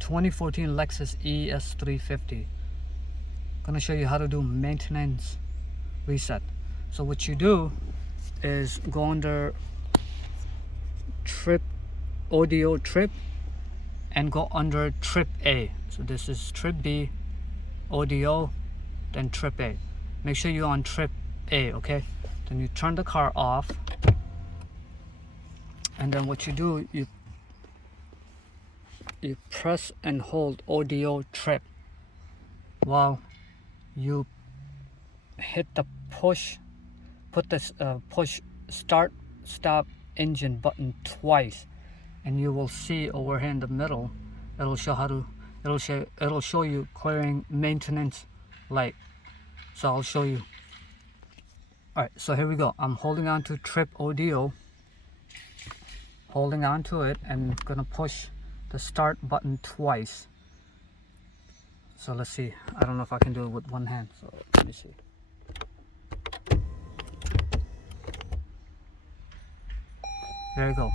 2014 Lexus ES350. Gonna show you how to do maintenance reset. So what you do is go under trip, audio trip, and go under trip A. So this is trip B, audio, then trip A. Make sure you're on trip A, okay? Then you turn the car off, and then what you do, you press and hold audio trip while you hit the put this push start stop engine button twice, and you will see over here in the middle it'll show you clearing maintenance light. So I'll show you. All right, so here we go. I'm holding on to trip audio, holding on to it, and gonna push the start button twice. So let's see. I don't know if I can do it with one hand, so let me see. There you go.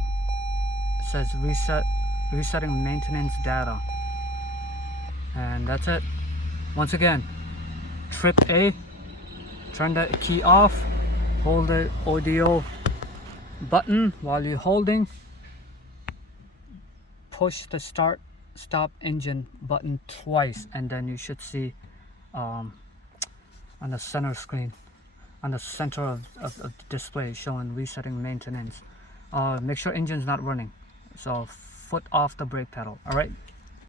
It says resetting maintenance data, and that's it. Once again, trip A, turn the key off, hold the audio button while you're holding, push the start stop engine button twice, and then you should see on the center screen, on the center of the display, showing resetting maintenance. Make sure engine's not running, so foot off the brake pedal. All right.